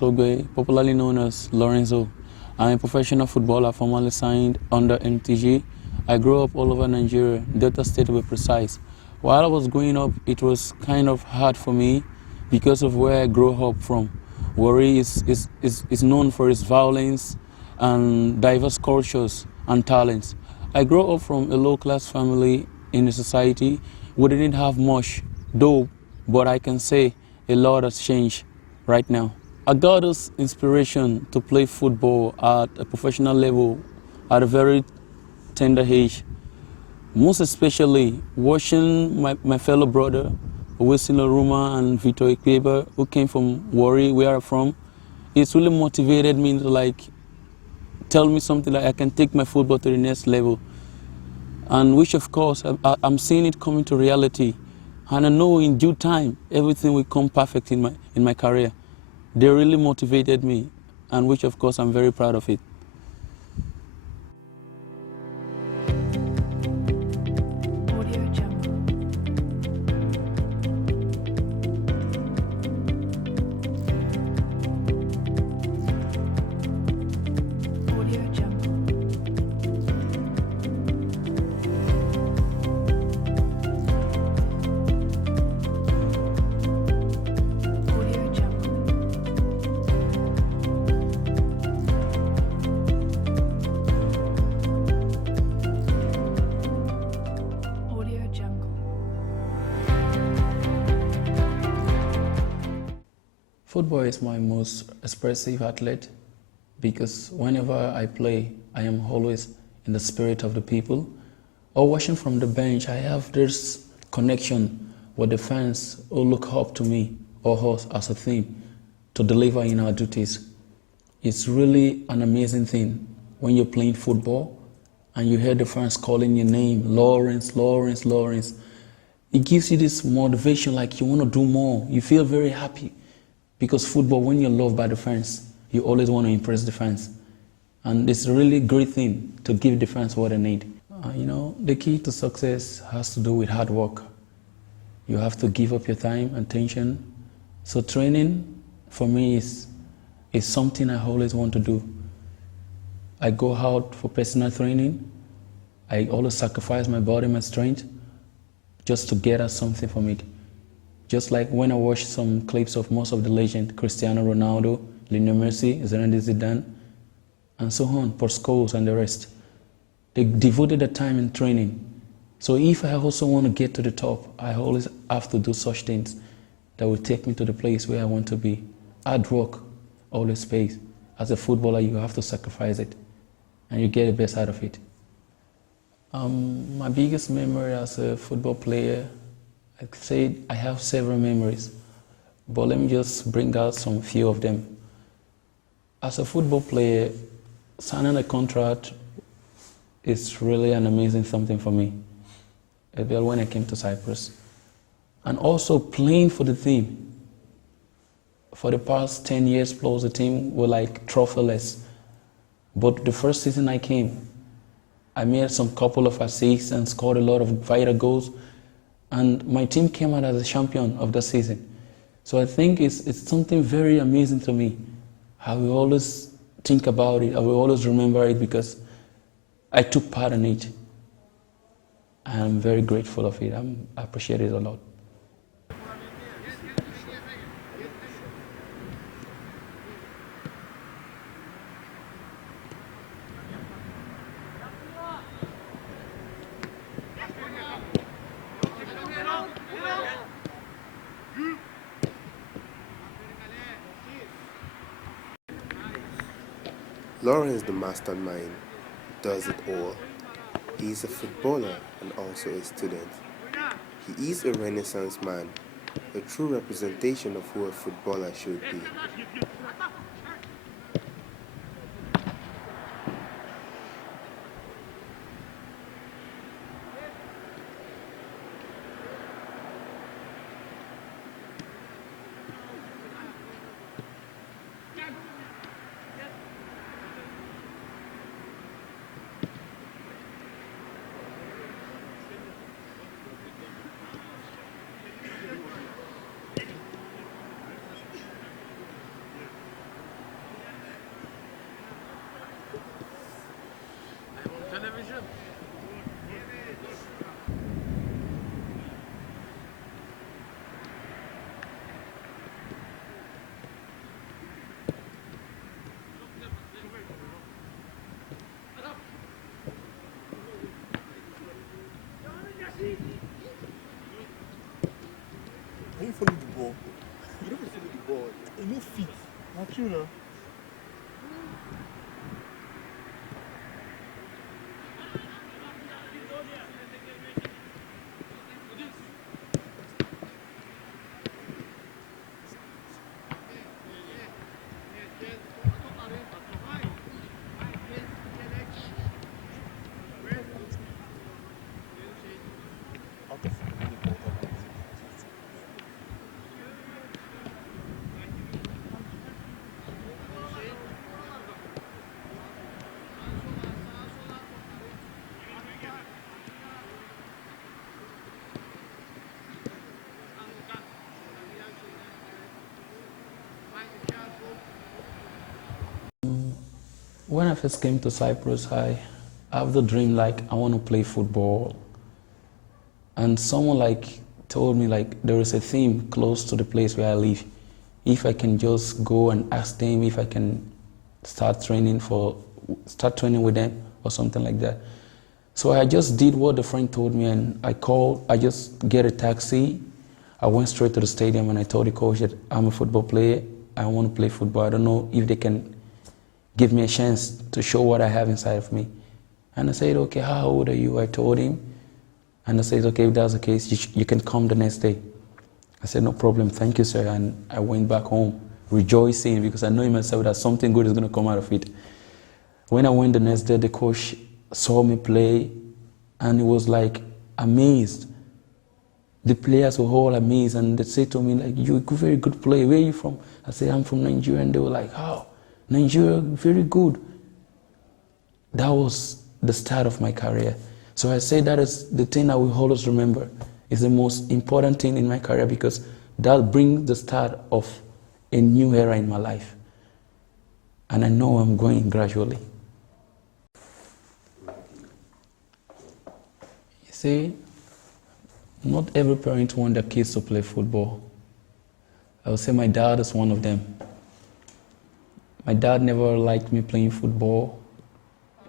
Lawrence Ogbe, popularly known as Lorenzo. I'm a professional footballer formerly signed under MTG. I grew up all over Nigeria, Delta State to be precise. While I was growing up, it was kind of hard for me because of where I grew up from. Warri is known for its violence and diverse cultures and talents. I grew up from a low-class family in a society. We didn't have much, though, but I can say a lot has changed right now. I got this inspiration to play football at a professional level at a very tender age. Most especially watching my fellow brother, Wesley Ruma and Victor Ikweber, who came from Warri, where I'm from. It's really motivated me to tell me something like I can take my football to the next level. And which of course, I'm seeing it coming to reality. And I know in due time, everything will come perfect in my career. They really motivated me, and which of course I'm very proud of it. Football is my most expressive athlete because whenever I play, I am always in the spirit of the people. Or watching from the bench, I have this connection with the fans who look up to me or us as a team to deliver in our duties. It's really an amazing thing when you're playing football and you hear the fans calling your name, Lawrence, Lawrence, Lawrence. It gives you this motivation, like you want to do more. You feel very happy. Because football, when you're loved by the fans, you always want to impress the fans. And it's a really great thing to give the fans what they need. The key to success has to do with hard work. You have to give up your time and attention. So training, for me, is something I always want to do. I go out for personal training. I always sacrifice my body, my strength, just to get us something from it. Just like when I watch some clips of most of the legends, Cristiano Ronaldo, Lionel Messi, Zinedine Zidane, and so on, Paul Scholes and the rest. They devoted their time in training. So if I also want to get to the top, I always have to do such things that will take me to the place where I want to be. Hard work always pays. As a footballer, you have to sacrifice it, and you get the best out of it. My biggest memory as a football player, I'd say I have several memories, but let me just bring out some few of them. As a football player, signing a contract is really an amazing something for me, well, when I came to Cyprus. And also playing for the team. For the past 10 years plus, the team were like trophyless. But the first season I came, I made some couple of assists and scored a lot of vital goals. And my team came out as a champion of the season. So I think it's something very amazing to me. I will always think about it. I will always remember it because I took part in it. I'm very grateful of it. I appreciate it a lot. Lawrence, the mastermind, does it all. He is a footballer and also a student. He is a Renaissance man, a true representation of who a footballer should be. you know. When I first came to Cyprus, I have the dream like I want to play football. And someone told me there is a team close to the place where I live. If I can just go and ask them if I can start training with them or something like that. So I just did what the friend told me, and I just get a taxi. I went straight to the stadium and I told the coach that I'm a football player. I want to play football. I don't know if they can give me a chance to show what I have inside of me. And I said, okay, how old are you? I told him. And I said, okay, if that's the case, you can come the next day. I said, no problem, thank you, sir. And I went back home rejoicing because I know in myself that something good is going to come out of it. When I went the next day, the coach saw me play and he was amazed. The players were all amazed and they said to me, you're a very good player. Where are you from? I said, I'm from Nigeria. And they were like, how? Nigeria, very good. That was the start of my career. So I say that is the thing I will always remember. It's the most important thing in my career because that brings the start of a new era in my life. And I know I'm going gradually. You see, not every parent wants their kids to play football. I would say my dad is one of them. My dad never liked me playing football.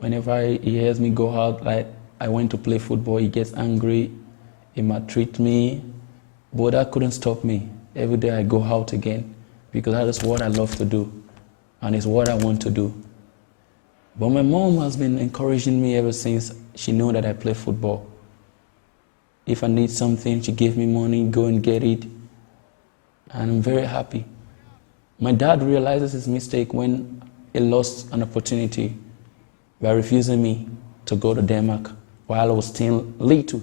Whenever he hears me go out, I went to play football, he gets angry, he maltreats me, but that couldn't stop me. Every day I go out again because that is what I love to do and it's what I want to do. But my mom has been encouraging me ever since she knew that I play football. If I need something, she gave me money, go and get it, and I'm very happy. My dad realizes his mistake when he lost an opportunity by refusing me to go to Denmark while I was still little.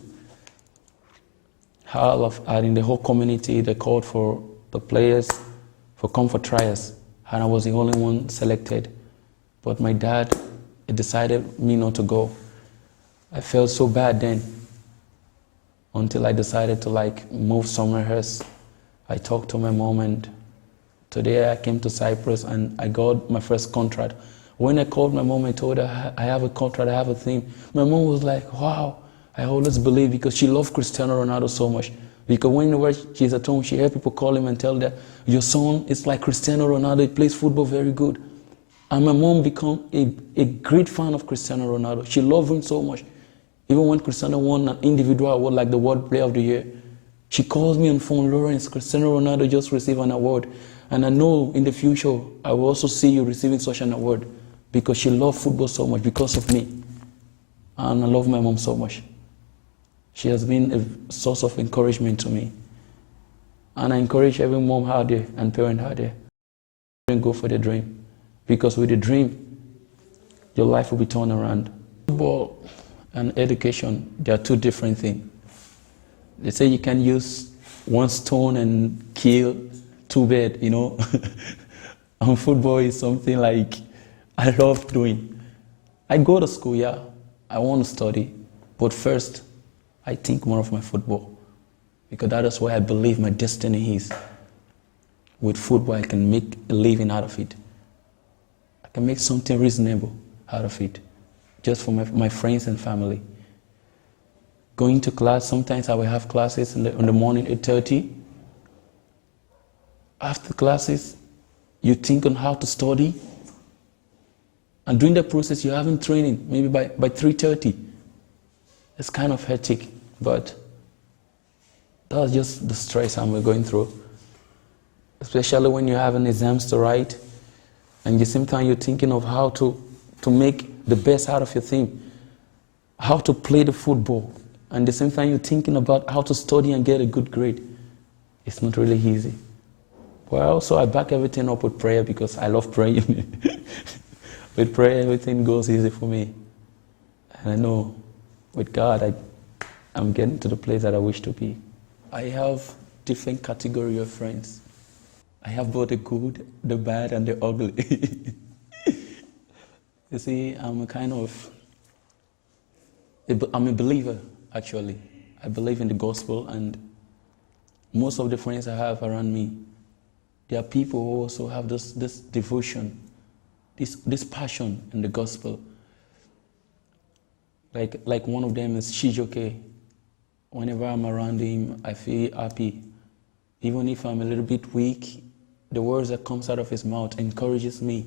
In the whole community, they called for the players for comfort trials, and I was the only one selected. But my dad decided me not to go. I felt so bad then until I decided to move somewhere else. I talked to my mom and today I came to Cyprus and I got my first contract. When I called my mom, I told her I have a contract, I have a thing. My mom was like, wow, I always believe because she loved Cristiano Ronaldo so much. Because whenever she's at home, she heard people call him and tell her, your son is like Cristiano Ronaldo, he plays football very good. And my mom became a great fan of Cristiano Ronaldo. She loved him so much. Even when Cristiano won an individual award like the World Player of the Year, she calls me on phone, Lawrence, Cristiano Ronaldo just received an award. And I know in the future, I will also see you receiving such an award because she loved football so much because of me. And I love my mom so much. She has been a source of encouragement to me. And I encourage every mom out there and parent out there, go for the dream. Because with the dream, your life will be turned around. Football and education, they are two different things. They say you can use one stone and kill two birds, you know. And football is something I love doing. I go to school, yeah, I want to study, but first, I think more of my football because that is where I believe my destiny is. With football, I can make a living out of it. I can make something reasonable out of it, just for my friends and family. Going to class, sometimes I will have classes in the morning, 8:30. After classes, you think on how to study. And during the process, you're having training, maybe by 3:30. It's kind of hectic, but that's just the stress I'm going through. Especially when you have an exams to write, And at the same time, you're thinking of how to make the best out of your team, how to play the football. And at the same time, you're thinking about how to study and get a good grade. It's not really easy. But also, I back everything up with prayer because I love praying. With prayer, everything goes easy for me. And I know with God, I'm getting to the place that I wish to be. I have different category of friends. I have both the good, the bad, and the ugly. You see, I'm a believer, actually. I believe in the gospel, and most of the friends I have around me, they are people who also have this devotion, this passion in the gospel. Like one of them is Shijoke. Whenever I'm around him, I feel happy. Even if I'm a little bit weak, the words that comes out of his mouth encourages me.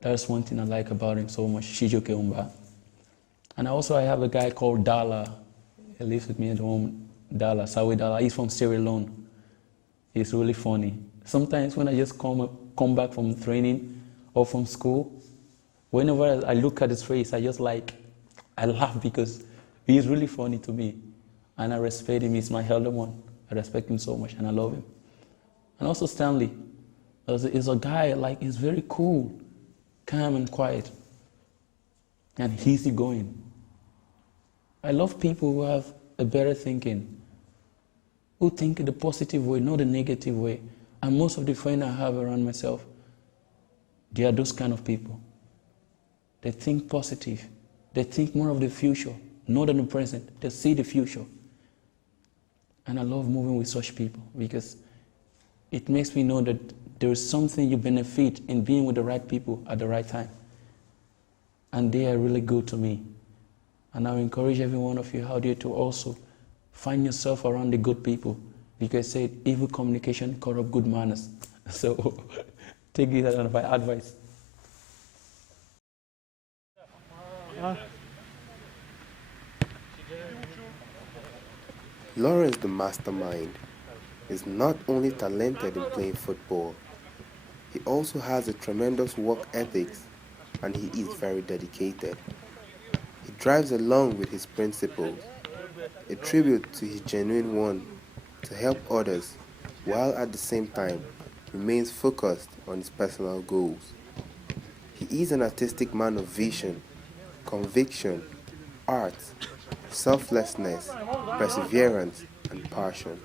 That's one thing I like about him so much, Shijoke Umba. And also I have a guy called Dala. He lives with me at home, Dala, Sawi Dala. He's from Sierra Leone. He's really funny. Sometimes when I just come back from training or from school, whenever I look at his face, I laugh because he's really funny to me. And I respect him. He's my elder one. I respect him so much and I love him. And also Stanley is a guy, he's very cool, calm and quiet, and easygoing. I love people who have a better thinking, who think in the positive way, not the negative way. And most of the friends I have around myself, they are those kind of people. They think positive. They think more of the future, not in the present. They see the future. And I love moving with such people because it makes me know that there is something you benefit in being with the right people at the right time. And they are really good to me. And I encourage every one of you out there to also find yourself around the good people, because I said evil communication corrupt good manners. So take it as advice. Lawrence, the mastermind, is not only talented in playing football, he also has a tremendous work ethic and he is very dedicated. He drives along with his principles, a tribute to his genuine one to help others, while at the same time remains focused on his personal goals. He is an artistic man of vision, conviction, art, selflessness, perseverance, and passion.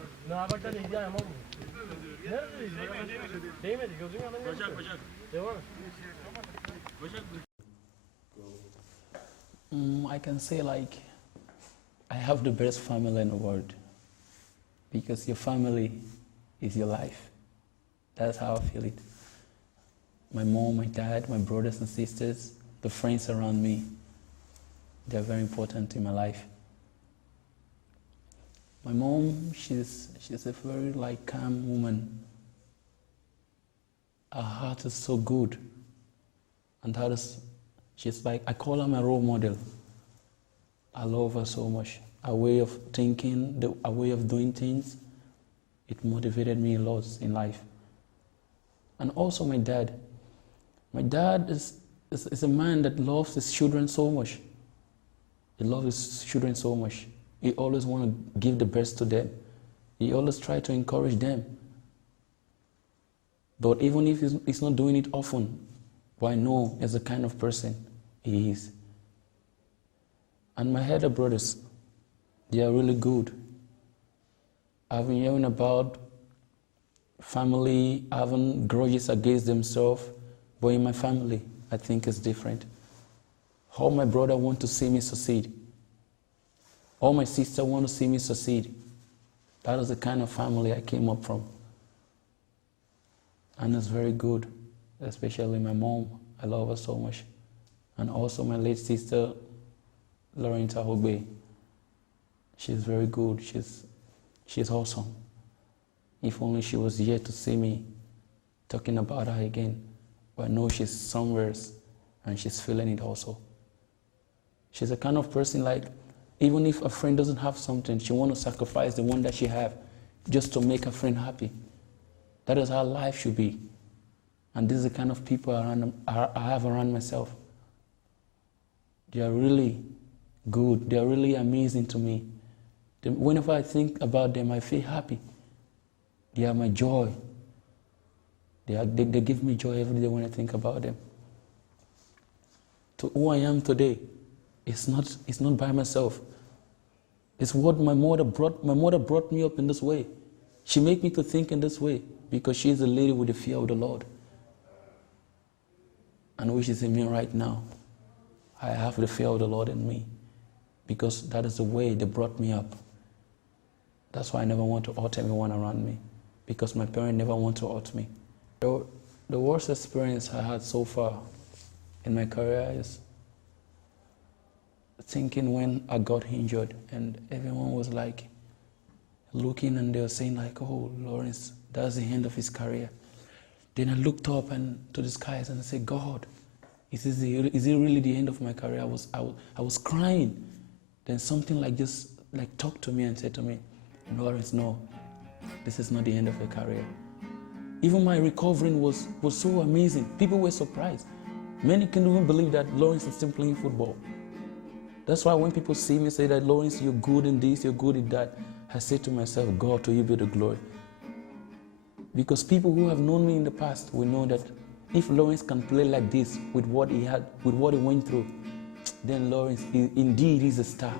I can say I have the best family in the world, because your family is your life. That's how I feel it. My mom, my dad, my brothers and sisters, the friends around me, they're very important in my life. My mom, she's a very calm woman. Her heart is so good, and she's I call her my role model. I love her so much. Her way of thinking, her way of doing things, it motivated me a lot in life. And also my dad. My dad is a man that loves his children so much. He loves his children so much. He always wants to give the best to them. He always tries to encourage them. But even if he's not doing it often, but I know as the kind of person he is. And my elder brothers, they are really good. I've been hearing about family having grudges against themselves, but in my family, I think it's different. All my brother want to see me succeed. All my sister want to see me succeed. That is the kind of family I came up from. And it's very good, especially my mom. I love her so much. And also my late sister, ogbe6. She's very good. She's awesome. If only she was here to see me talking about her again. But I know she's somewhere and she's feeling it also. She's the kind of person even if a friend doesn't have something, she wants to sacrifice the one that she have just to make her friend happy. That is how life should be. And this is the kind of people I have around myself. They are really good. They are really amazing to me. Whenever I think about them, I feel happy. They are my joy. They give me joy every day when I think about them. To who I am today, it's not by myself. It's what my mother brought me up in this way. She made me to think in this way because she is a lady with the fear of the Lord. And which is in me right now. I have the fear of the Lord in me because that is the way they brought me up. That's why I never want to hurt anyone around me because my parents never want to hurt me. The worst experience I had so far in my career is thinking when I got injured and everyone was like looking and they were saying like, oh, Lawrence, that's the end of his career. Then I looked up and to the skies and I said, God, is it really the end of my career? I was crying. Then something like this talked to me and said to me, Lawrence, no, this is not the end of your career. Even my recovering was so amazing. People were surprised. Many can't even believe that Lawrence is still playing football. That's why when people see me say that, Lawrence, you're good in this, you're good in that, I say to myself, God, to you be the glory. Because people who have known me in the past will know that if Lawrence can play like this with what he had, with what he went through, then Lawrence indeed is a star.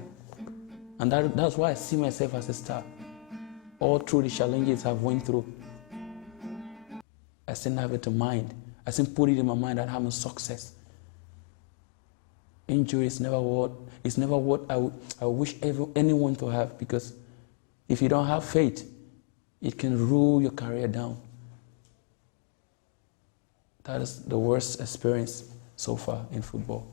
And that's why I see myself as a star. All through the challenges I've went through, I still have it in mind. I still put it in my mind that I'm a success. Injury is never what I wish anyone to have, because if you don't have faith, it can rule your career down. That is the worst experience so far in football.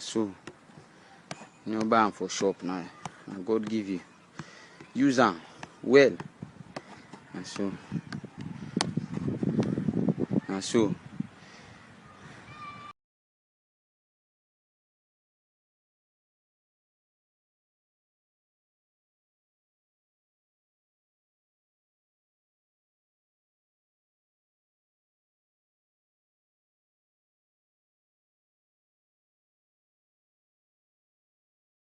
So no buy for shop now. And God give you. Use them well. And so